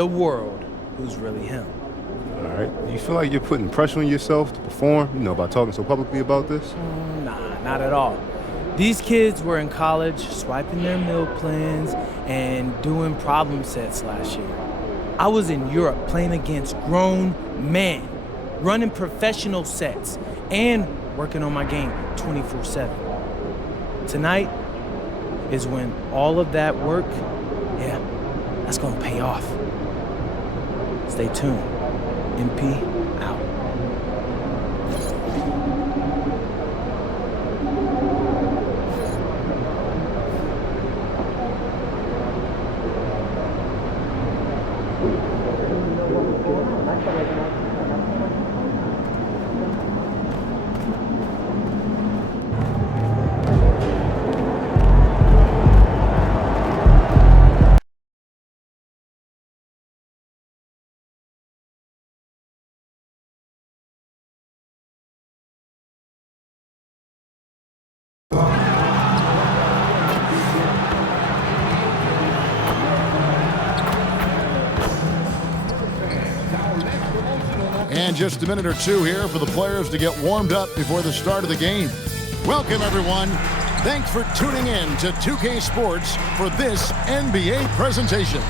the world who's really him. All right. Do you feel like you're putting pressure on yourself to perform, by talking so publicly about this? Nah, not at all. These kids were in college swiping their meal plans and doing problem sets last year. I was in Europe playing against grown men, running professional sets, and working on my game 24/7. Tonight is when all of that work, that's gonna pay off. Stay tuned. MP out. And just a minute or two here for the players to get warmed up before the start of the game. Welcome, everyone. Thanks for tuning in to 2K Sports for this NBA presentation.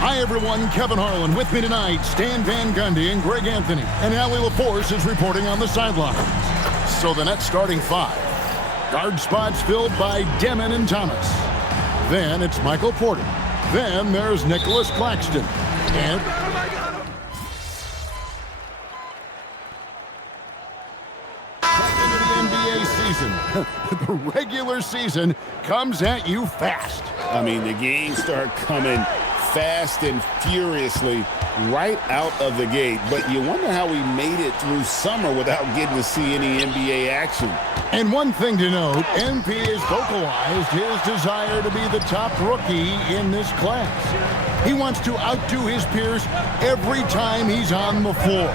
Hi, everyone. Kevin Harlan with me tonight. Stan Van Gundy and Greg Anthony. And Allie LaForce is reporting on the sidelines. So the net starting five. Guard spots filled by Demon and Thomas. Then it's Michael Porter. Then there's Nicholas Claxton. And the regular season comes at you fast. I mean, the games start coming fast and furiously right out of the gate. But you wonder how we made it through summer without getting to see any NBA action. And one thing to note, NP has vocalized his desire to be the top rookie in this class. He wants to outdo his peers every time he's on the floor.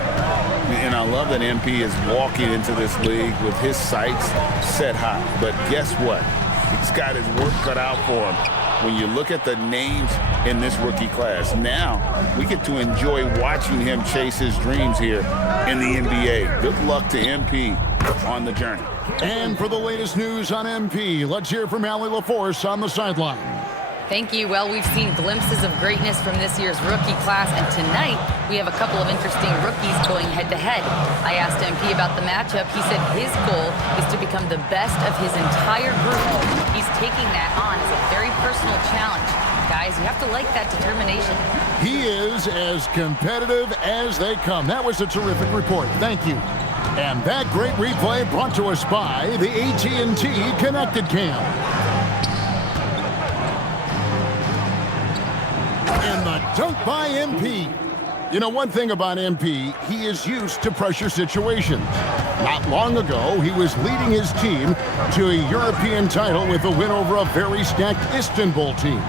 And I love that MP is walking into this league with his sights set high. But guess what? He's got his work cut out for him. When you look at the names in this rookie class, now we get to enjoy watching him chase his dreams here in the NBA. Good luck to MP on the journey. And for the latest news on MP, let's hear from Allie LaForce on the sideline. Thank you. Well, we've seen glimpses of greatness from this year's rookie class, and tonight we have a couple of interesting rookies going head-to-head. I asked MP about the matchup. He said his goal is to become the best of his entire group. He's taking that on as a very personal challenge. Guys, you have to like that determination. He is as competitive as they come. That was a terrific report. Thank you. And that great replay brought to us by the AT&T Connected Cam. And the dunk by MP. You know, one thing about MP, he is used to pressure situations. Not long ago, he was leading his team to a European title with a win over a very stacked Istanbul team.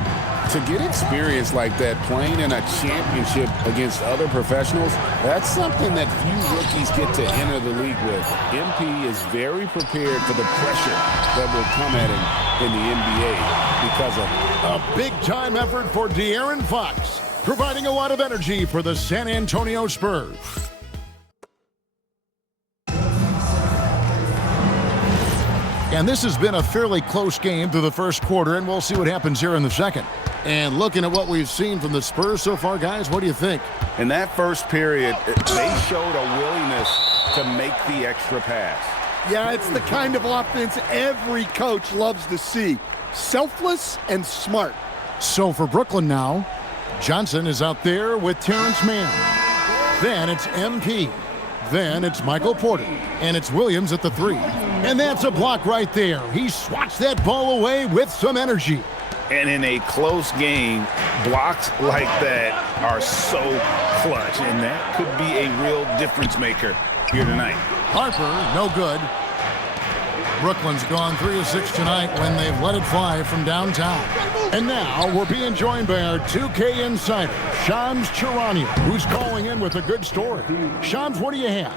To get experience like that, playing in a championship against other professionals, that's something that few rookies get to enter the league with. MP is very prepared for the pressure that will come at him in the NBA because of a big-time effort for De'Aaron Fox, providing a lot of energy for the San Antonio Spurs. And this has been a fairly close game through the first quarter, and we'll see what happens here in the second. And looking at what we've seen from the Spurs so far, guys, what do you think? In that first period, they showed a willingness to make the extra pass. Yeah, it's the kind of offense every coach loves to see. Selfless and smart. So for Brooklyn now, Johnson is out there with Terrence Mann. Then it's MP. Then it's Michael Porter. And it's Williams at the three. And that's a block right there. He swats that ball away with some energy. And in a close game, blocks like that are so clutch. And that could be a real difference maker here tonight. Harper, no good. Brooklyn's gone 3 of 6 tonight when they've let it fly from downtown. And now we're being joined by our 2K insider, Shams Charania, who's calling in with a good story. Shams, what do you have?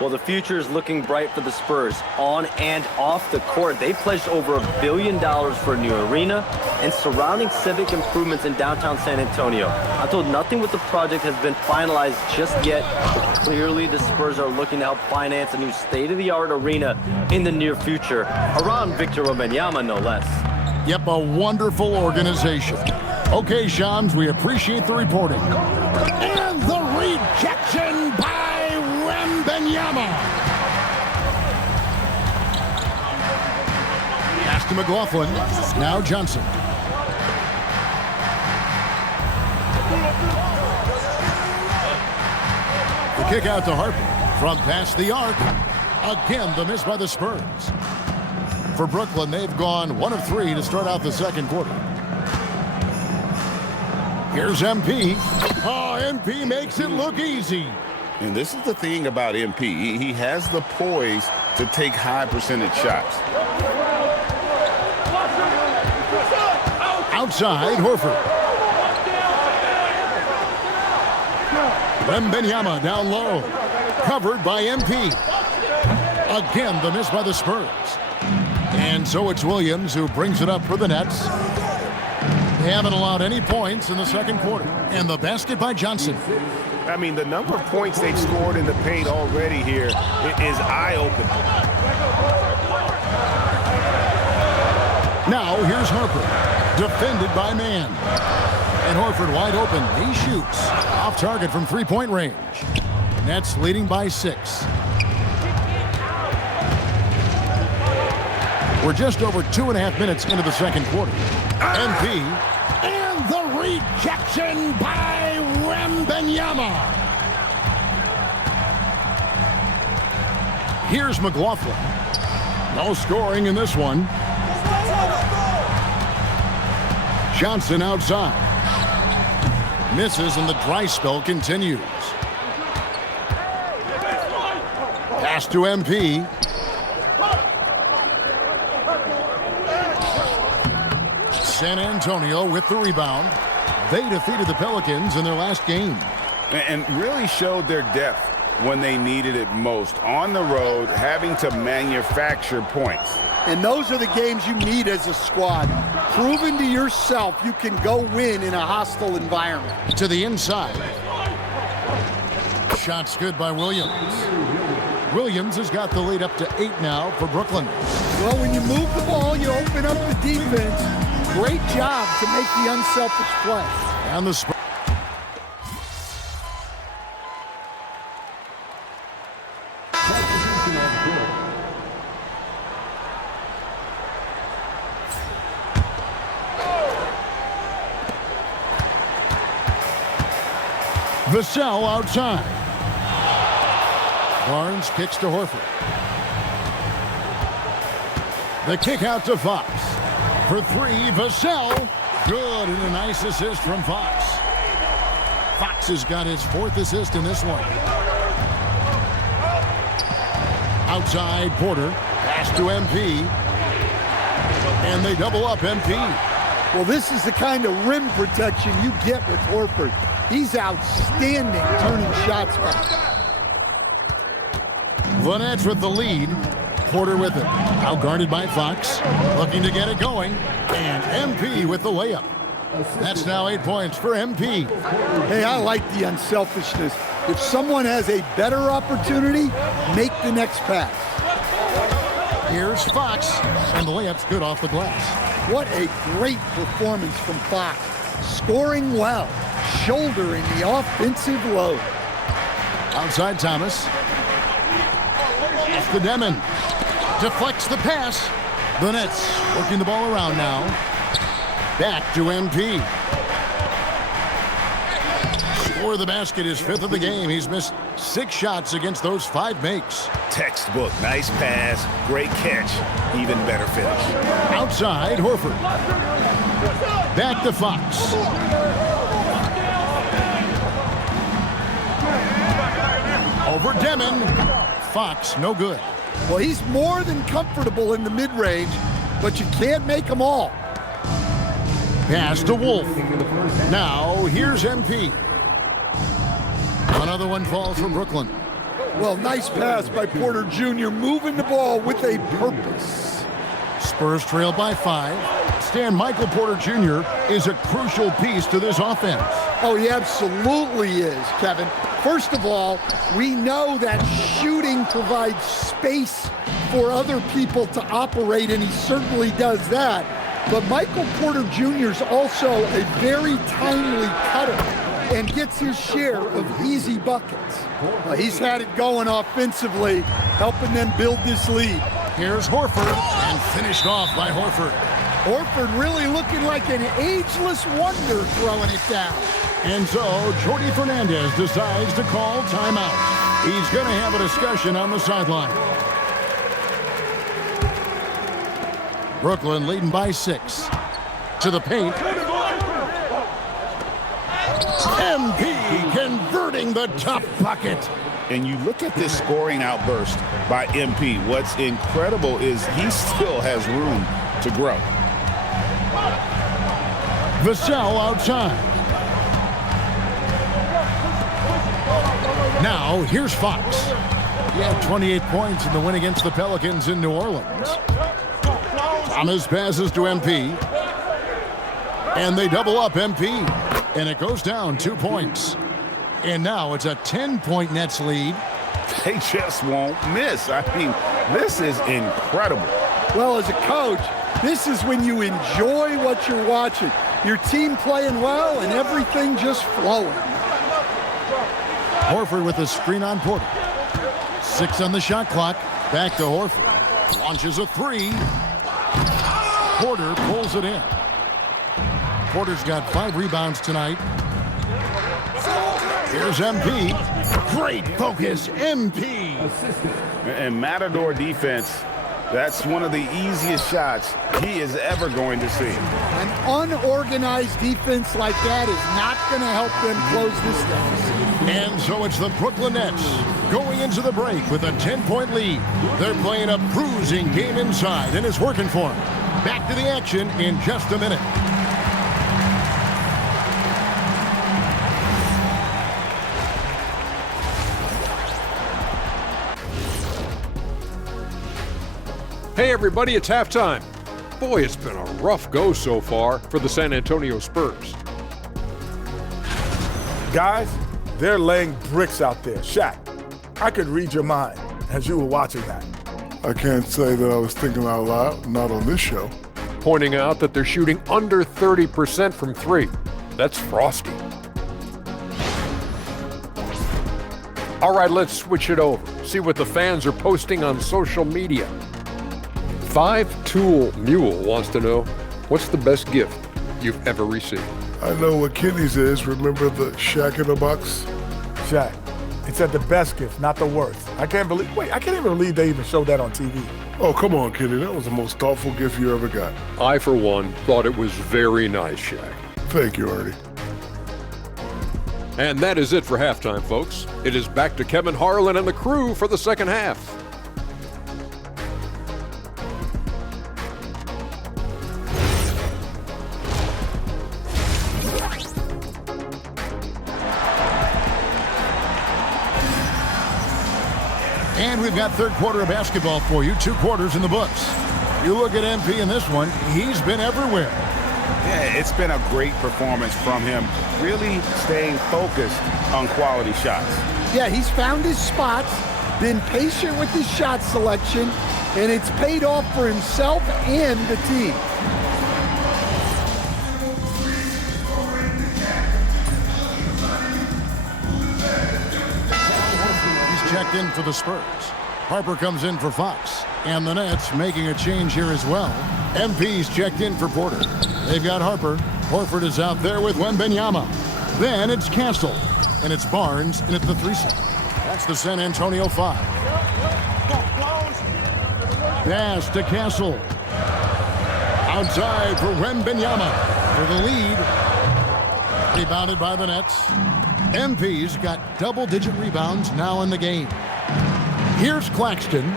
Well, the future is looking bright for the Spurs. On and off the court, they pledged over $1 billion for a new arena and surrounding civic improvements in downtown San Antonio. I'm told nothing with the project has been finalized just yet, but clearly the Spurs are looking to help finance a new state-of-the-art arena in the near future, around Victor Wembanyama, no less. Yep, a wonderful organization. Okay, Shams, we appreciate the reporting. And the rejection by Wembanyama. Pass to McLaughlin. Now Johnson. The kick out to Harper from past the arc. Again, the miss by the Spurs. For Brooklyn, they've gone 1 of 3 to start out the second quarter. Here's MP. Oh, MP makes it look easy. And this is the thing about MP. He has the poise to take high percentage shots. Outside, Horford. Wembanyama down low. Covered by MP. Again, the miss by the Spurs. And so it's Williams who brings it up for the Nets. They haven't allowed any points in the second quarter. And the basket by Johnson. I mean, the number of points they've scored in the paint already here is eye-opening. Now here's Harper, defended by Mann. And Horford wide open. He shoots. Off target from three-point range. Nets leading by 6. We're just over 2.5 minutes into the second quarter. MP. And the rejection by Wembanyama. Here's McLaughlin. No scoring in this one. Johnson outside. Misses and the dry spell continues. Pass to MP. San Antonio with the rebound. They defeated the Pelicans in their last game. And really showed their depth when they needed it most. On the road, having to manufacture points. And those are the games you need as a squad. Proving to yourself you can go win in a hostile environment. To the inside. Shots good by Williams. Williams has got the lead up to 8 now for Brooklyn. Well, when you move the ball, you open up the defense. Great job to make the unselfish play. And the Spurs. Vassell outside. Barnes kicks to Horford. The kick out to Fox. For 3, Vassell. Good, and a nice assist from Fox. Fox has got his 4th assist in this one. Outside, Porter. Pass to MP. And they double up MP. Well, this is the kind of rim protection you get with Horford. He's outstanding turning shots back. The Nets with the lead. Porter with it. Out guarded by Fox. Looking to get it going. And MP with the layup. That's now 8 points for MP. Hey, I like the unselfishness. If someone has a better opportunity, make the next pass. Here's Fox. And the layup's good off the glass. What a great performance from Fox. Scoring well. Shouldering the offensive load. Outside Thomas. Off to Demon. Deflects the pass. The Nets working the ball around now. Back to MP. Score the basket, his 5th of the game. He's missed 6 shots against those 5 makes. Textbook. Nice pass. Great catch. Even better finish. Outside, Horford. Back to Fox. Over Demon. Fox, no good. Well, he's more than comfortable in the mid-range, but you can't make them all. Pass to Wolf. Now, here's MP. Another one falls for Brooklyn. Well, nice pass by Porter Jr., moving the ball with a purpose. Spurs trail by 5. Stan, Michael Porter Jr. is a crucial piece to this offense. Oh, he absolutely is, Kevin. First of all, we know that shooting provides space for other people to operate, and he certainly does that. But Michael Porter Jr. is also a very timely cutter and gets his share of easy buckets. Well, he's had it going offensively, helping them build this lead. Here's Horford, and finished off by Horford. Horford really looking like an ageless wonder throwing it down. And so, Jordi Fernandez decides to call timeout. He's going to have a discussion on the sideline. Brooklyn leading by 6. To the paint. MP converting the tough bucket. And you look at this scoring outburst by MP. What's incredible is he still has room to grow. Vassell outside. Now, here's Fox. He had 28 points in the win against the Pelicans in New Orleans. Thomas passes to MP. And they double up MP. And it goes down 2 points. And now it's a 10-point Nets lead. They just won't miss. I mean, this is incredible. Well, as a coach, this is when you enjoy what you're watching. Your team playing well and everything just flowing. Horford with a screen on Porter. 6 on the shot clock. Back to Horford. Launches a 3. Porter pulls it in. Porter's got 5 rebounds tonight. Here's MP. Great focus, MP. And Matador defense, that's one of the easiest shots he is ever going to see. An unorganized defense like that is not going to help them close this deficit. And so it's the Brooklyn Nets going into the break with a 10-point lead. They're playing a bruising game inside, and it's working for them. Back to the action in just a minute. Hey everybody, it's halftime. Boy, it's been a rough go so far for the San Antonio Spurs. Guys, they're laying bricks out there. Shaq, I could read your mind as you were watching that. I can't say that I was thinking out loud, not on this show. Pointing out that they're shooting under 30% from 3. That's frosty. All right, let's switch it over. See what the fans are posting on social media. 5-Tool Mule wants to know, what's the best gift you've ever received? I know what Kenny's is. Remember the Shaq in a box? Shaq, it said the best gift, not the worst. I can't even believe they even showed that on TV. Oh, come on, Kenny. That was the most thoughtful gift you ever got. I, for one, thought it was very nice, Shaq. Thank you, Ernie. And that is it for halftime, folks. It is back to Kevin Harlan and the crew for the second half. And we've got third quarter of basketball for you. 2 quarters in the books. You look at MP in this one, he's been everywhere. Yeah, it's been a great performance from him, really staying focused on quality shots. Yeah, he's found his spots, been patient with his shot selection, and it's paid off for himself and the team. Checked in for the Spurs. Harper comes in for Fox. And the Nets making a change here as well. MP's checked in for Porter. They've got Harper. Horford is out there with Wembanyama. Then it's Castle. And it's Barnes in at the 3 slot. That's the San Antonio 5. Pass to Castle. Outside for Wembanyama for the lead. Rebounded by the Nets. MP's got double-digit rebounds now in the game. Here's Claxton.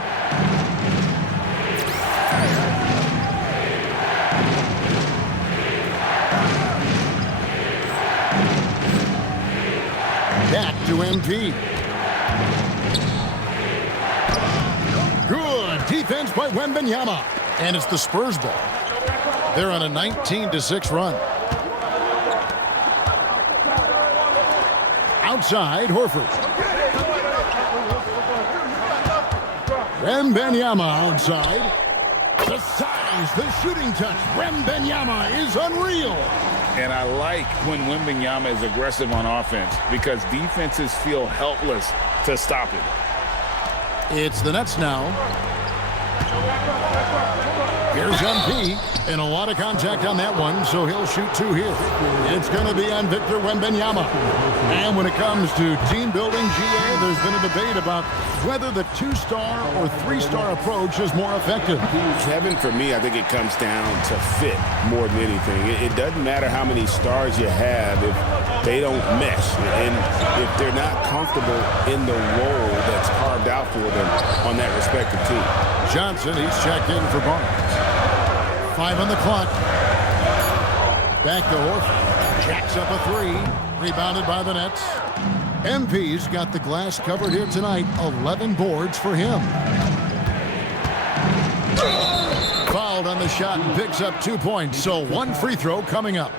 Back to MP. defense by Wembanyama. And it's the Spurs ball. They're on a 19-6 run. Outside, Horford. Wembanyama outside. The size, the shooting touch. Wembanyama is unreal. And I like when Wembanyama is aggressive on offense because defenses feel helpless to stop him. It's the Nets now. Here's MP, and a lot of contact on that one, so he'll shoot two here. It's going to be on Victor Wembanyama. And when it comes to team building, GA, there's been a debate about whether the 2-star or 3-star approach is more effective. Kevin, for me, I think it comes down to fit more than anything. It doesn't matter how many stars you have if they don't mesh and if they're not comfortable in the role that's carved out for them on that respective team. Johnson, he's checked in for Barnes. 5 on the clock. Back to Horford. Jacks up a 3. Rebounded by the Nets. MP's got the glass covered here tonight. 11 boards for him. Fouled on the shot and picks up 2 points. So 1 free throw coming up.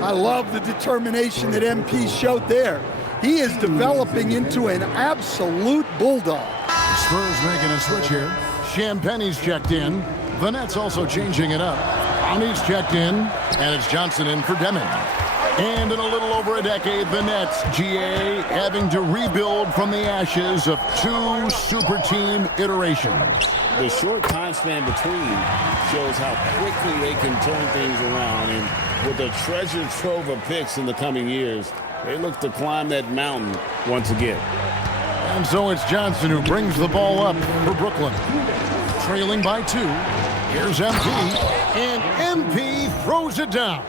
I love the determination that MP showed there. He is developing into an absolute bulldog. The Spurs making a switch here. Champagne's checked in. The Nets also changing it up. Ani's checked in, and it's Johnson in for Deming. And in a little over a decade, the Nets, GA, having to rebuild from the ashes of 2 super team iterations. The short time span between shows how quickly they can turn things around. And with a treasure trove of picks in the coming years, they look to climb that mountain once again. And so it's Johnson who brings the ball up for Brooklyn. Trailing by 2. Here's MP, and MP throws it down.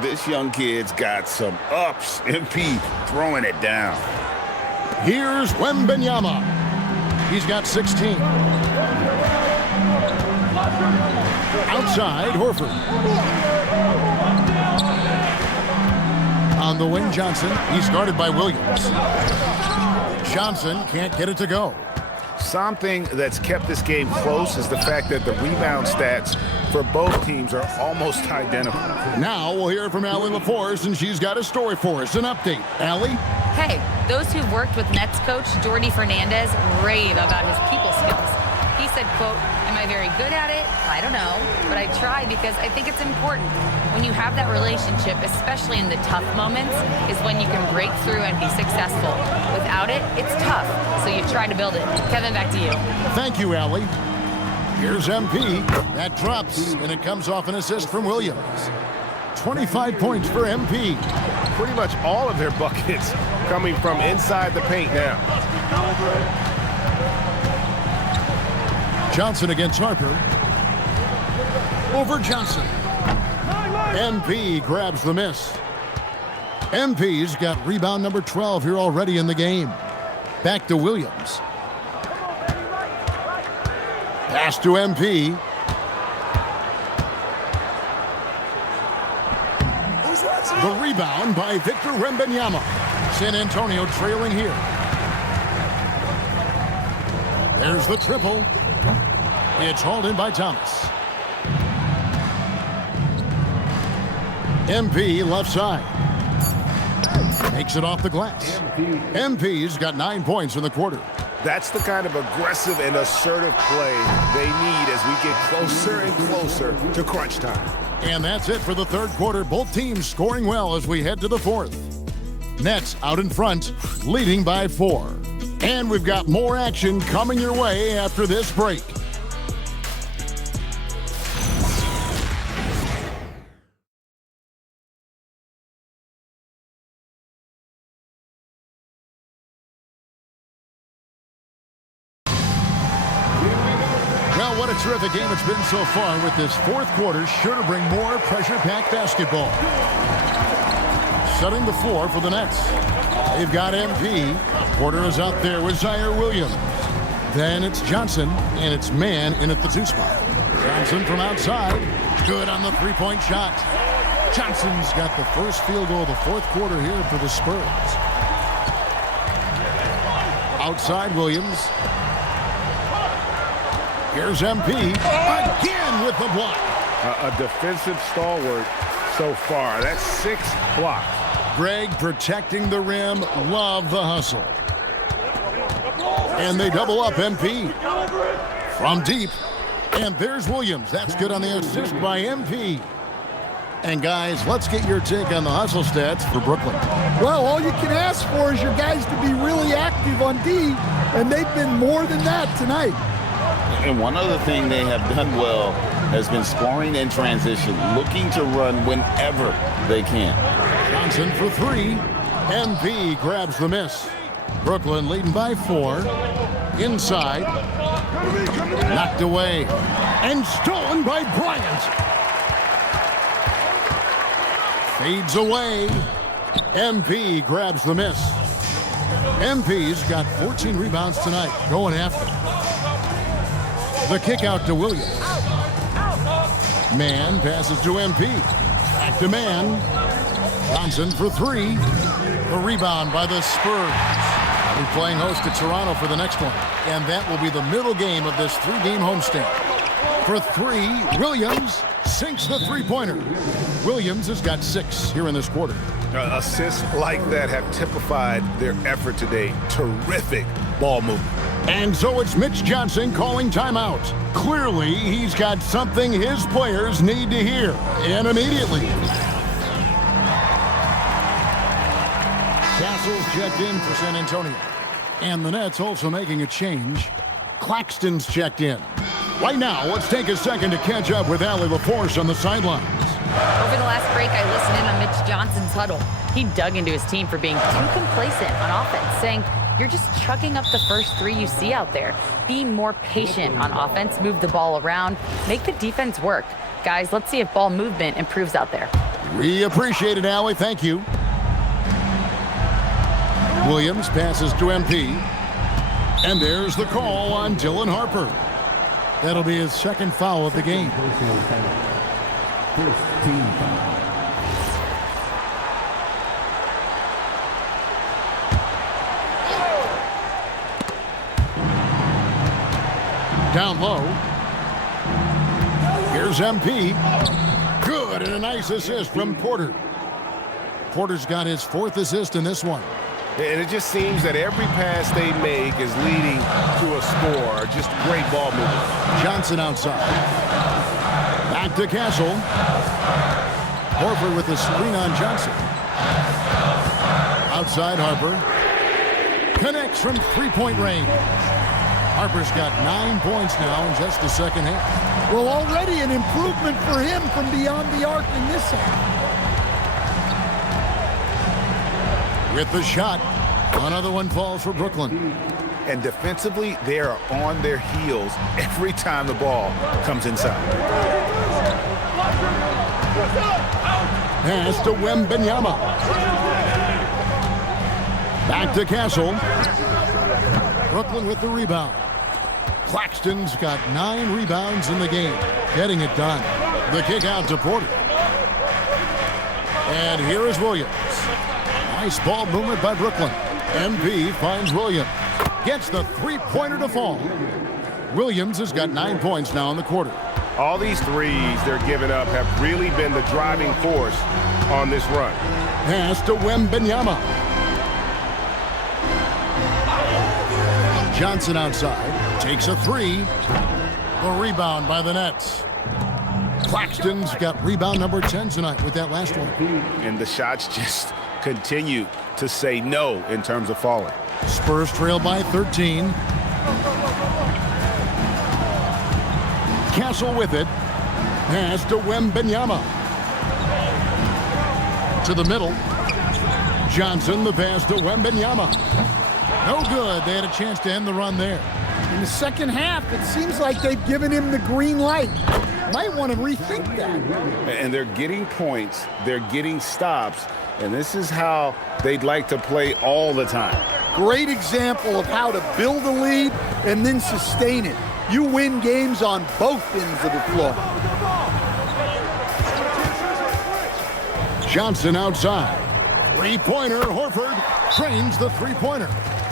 This young kid's got some ups. MP throwing it down. Here's Wembanyama. He's got 16. Outside, Horford. On the wing, Johnson. He's guarded by Williams. Johnson can't get it to go. Something that's kept this game close is the fact that the rebound stats for both teams are almost identical. Now we'll hear from Allie LaForce, and she's got a story for us. An update. Allie? Hey, those who've worked with Nets coach Jordy Fernandez rave about his people skills. He said, quote, "Am I very good at it? I don't know, but I try because I think it's important. When you have that relationship, especially in the tough moments, is when you can break through and be successful. Without it, it's tough, so you try to build it." Kevin, back to you. Thank you, Allie. Here's MP. That drops, and it comes off an assist from Williams. 25 points for MP. Pretty much all of their buckets coming from inside the paint now. Johnson against Harper. Over Johnson. MP grabs the miss. MP's got rebound number 12 here already in the game. Back to Williams. Pass to MP. The rebound by Victor Wembanyama. San Antonio trailing here. There's the triple. It's hauled in by Thomas. MP left side. Makes it off the glass. MP's got 9 points in the quarter. That's the kind of aggressive and assertive play they need as we get closer and closer to crunch time. And that's it for the third quarter. Both teams scoring well as we head to the fourth. Nets out in front, leading by 4. And we've got more action coming your way after this break. Well, what a terrific game it's been so far, with this fourth quarter sure to bring more pressure-packed basketball. Setting the floor for the Nets. They've got MP. Porter is out there with Zaire Williams. Then it's Johnson, and it's man in at the 2 spot. Johnson from outside. Good on the 3-point shot. Johnson's got the first field goal of the fourth quarter here for the Spurs. Outside Williams. Here's MP again with the block. A defensive stalwart so far. That's 6 blocks. Greg protecting the rim. Love the hustle. And they double up MP. From deep. And there's Williams. That's good on the assist by MP. And guys, let's get your take on the hustle stats for Brooklyn. Well, all you can ask for is your guys to be really active on D, and they've been more than that tonight. And one other thing they have done well has been scoring in transition, looking to run whenever they can. Johnson for 3. MP grabs the miss. Brooklyn leading by 4. Inside. Knocked away. And stolen by Bryant. Fades away. MP grabs the miss. MP's got 14 rebounds tonight. Going after. The kick out to Williams. Man passes to MP. Back to Man. Johnson for 3. The rebound by the Spurs. We're playing host to Toronto for the next one. And that will be the middle game of this 3-game homestand. For 3, Williams sinks the three-pointer. Williams has got 6 here in this quarter. Assists like that have typified their effort today. Terrific ball movement. And so it's Mitch Johnson calling timeout. Clearly, he's got something his players need to hear, and immediately. Castle's checked in for San Antonio. And the Nets also making a change. Claxton's checked in. Right now, let's take a second to catch up with Allie LaForce on the sidelines. Over the last break, I listened in on Mitch Johnson's huddle. He dug into his team for being too complacent on offense, saying, you're just chucking up the first 3 you see out there. Be more patient on offense, move the ball around, make the defense work. Guys, let's see if ball movement improves out there. We appreciate it, Allie. Thank you. Williams passes to MP. And there's the call on Dylan Harper. That'll be his second foul of the game. Down low. Here's MP. Good, and a nice assist from Porter. Porter's got his 4th assist in this one. And it just seems that every pass they make is leading to a score. Just great ball movement. Johnson outside. Back to Castle. Horford with the screen on Johnson. Outside Harper. Connects from 3-point range. Harper's got 9 points now in just the second half. Well, already an improvement for him from beyond the arc in this half. With the shot, another one falls for Brooklyn. And defensively, they are on their heels every time the ball comes inside. Pass to Wembanyama. Back to Castle. Brooklyn with the rebound. Claxton's got 9 rebounds in the game, getting it done. The kick out to Porter. And here is Williams. Nice ball movement by Brooklyn. MP finds Williams. Gets the 3-pointer to fall. Williams has got 9 points now in the quarter. All these threes they're giving up have really been the driving force on this run. Pass to Wembanyama. Johnson outside. Takes a 3. The rebound by the Nets. Claxton's got rebound number 10 tonight with that last one. And the shots just continue to say no in terms of falling. Spurs trail by 13. Castle with it. Pass to Wembanyama. To the middle. Johnson, the pass to Wembanyama. No good. They had a chance to end the run there. In the second half, it seems like they've given him the green light. Might want to rethink that. And they're getting points. They're getting stops. And this is how they'd like to play all the time. Great example of how to build a lead and then sustain it. You win games on both ends of the floor. Johnson outside. 3-pointer. Horford frames the 3-pointer.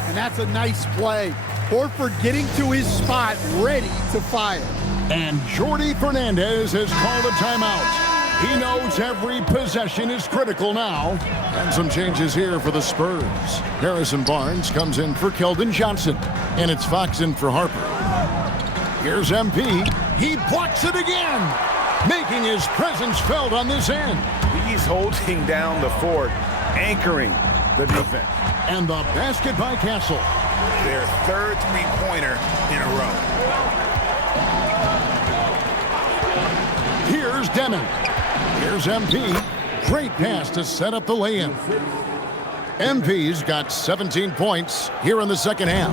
And that's a nice play. Horford getting to his spot, ready to fire. And Jordi Fernandez has called a timeout. He knows every possession is critical now. And some changes here for the Spurs. Harrison Barnes comes in for Keldon Johnson. And it's Fox in for Harper. Here's MP. He blocks it again, making his presence felt on this end. He's holding down the fort, anchoring the defense. And the basket by Castle. Their third three-pointer in a row. Here's Demon. Here's MP. Great pass to set up the lay-in. MP's got 17 points here in the second half.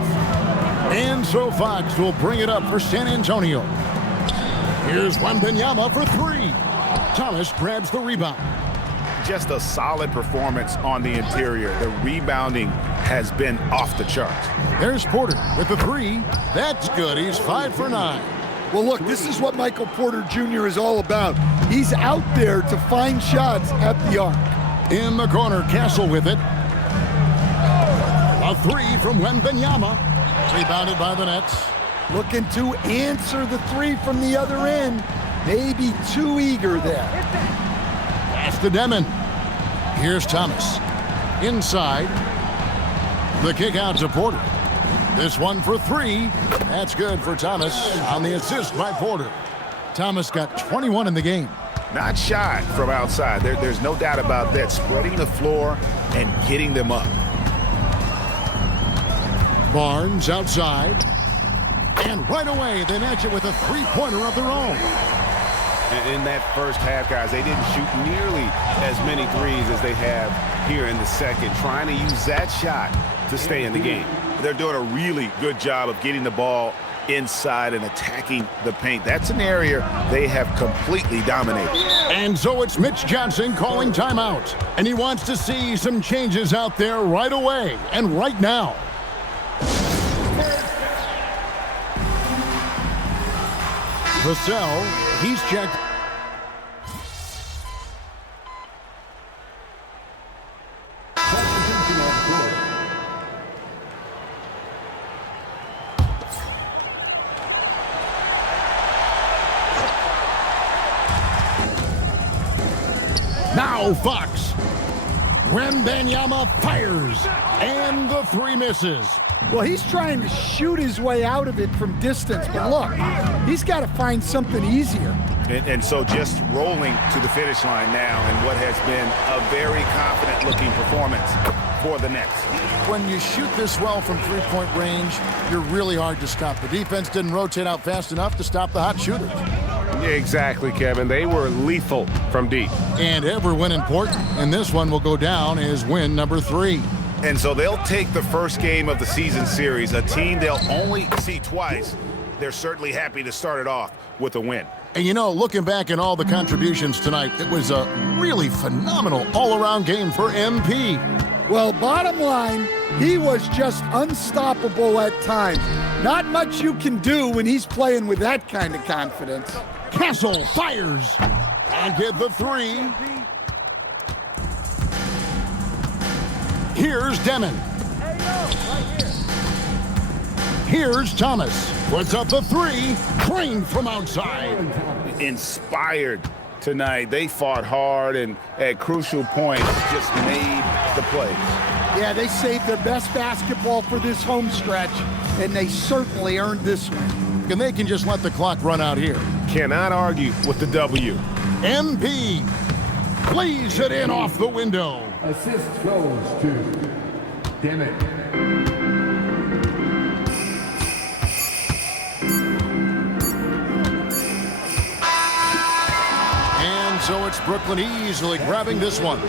And so Fox will bring it up for San Antonio. Here's Wembanyama for three. Thomas grabs the rebound. Just a solid performance on the interior. The rebounding has been off the charts. There's Porter with the three. That's good. He's 5 for 9. Well, look, this is what Michael Porter Jr. is all about. He's out there to find shots at the arc. In the corner, Castle with it. A three from Wembanyama. Rebounded by the Nets. Looking to answer the three from the other end. Maybe too eager there. Pass to Demon. Here's Thomas. Inside. The kick out to Porter. This one for three. That's good for Thomas on the assist by Porter. Thomas got 21 in the game. Not shy from outside. There's no doubt about that. Spreading the floor and getting them up. Barnes outside. And right away, they match it with a three-pointer of their own. In that first half, guys, they didn't shoot nearly as many threes as they have here in the second, trying to use that shot to stay in the game. They're doing a really good job of getting the ball inside and attacking the paint. That's an area they have completely dominated. And so it's Mitch Johnson calling timeout. And he wants to see some changes out there right away and right now. Vassell, he's checked. Now Fox. Wembanyama fires. And the three misses. Well, he's trying to shoot his way out of it from distance, but look, he's got to find something easier. And so just rolling to the finish line now in what has been a very confident-looking performance for the Nets. When you shoot this well from three-point range, you're really hard to stop. The defense didn't rotate out fast enough to stop the hot shooters. Exactly, Kevin. They were lethal from deep. And every win important, and this one will go down as win number 3. And so they'll take the first game of the season series, a team they'll only see twice. They're certainly happy to start it off with a win. And you know, looking back at all the contributions tonight, it was a really phenomenal all-around game for MP. Well, bottom line, he was just unstoppable at times. Not much you can do when he's playing with that kind of confidence. Castle fires and get the 3. Here's Demon. Here's Thomas. Puts up the 3. Trained from outside. Inspired tonight. They fought hard and at crucial points just made the plays. Yeah, they saved their best basketball for this home stretch, and they certainly earned this one. And they can just let the clock run out here. Cannot argue with the W. MP plays it in off the window. Assist goes to Demon. And so it's Brooklyn easily grabbing this one.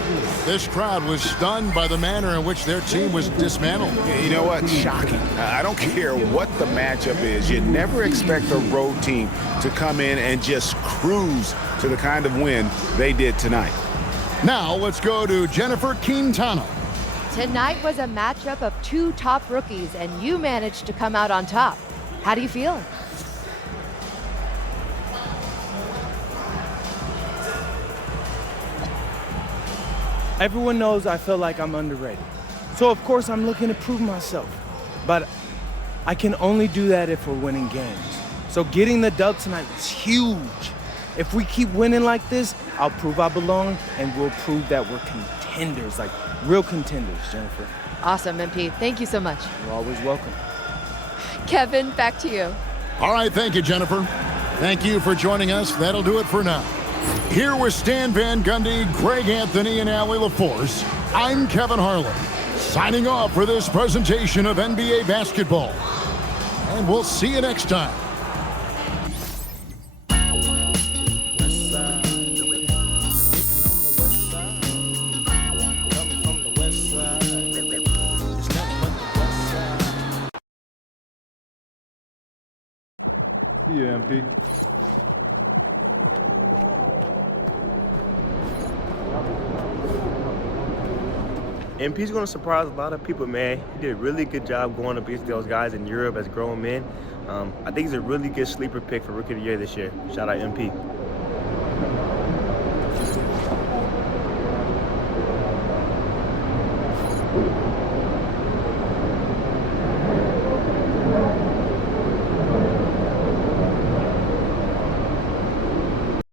This crowd was stunned by the manner in which their team was dismantled. You know what? Shocking. I don't care what the matchup is. You never expect a road team to come in and just cruise to the kind of win they did tonight. Now let's go to Jennifer Quintana. Tonight was a matchup of 2 top rookies, and you managed to come out on top. How do you feel? Everyone knows I feel like I'm underrated. So of course I'm looking to prove myself. But I can only do that if we're winning games. So getting the dub tonight was huge. If we keep winning like this, I'll prove I belong, and we'll prove that we're contenders, like real contenders, Jennifer. Awesome, MP. Thank you so much. You're always welcome. Kevin, back to you. All right, thank you, Jennifer. Thank you for joining us. That'll do it for now. Here with Stan Van Gundy, Greg Anthony, and Allie LaForce, I'm Kevin Harlan, signing off for this presentation of NBA basketball. And we'll see you next time. See you, MP. MP's going to surprise a lot of people, man. He did a really good job going up against those guys in Europe as grown men. I think he's a really good sleeper pick for Rookie of the Year this year. Shout out MP.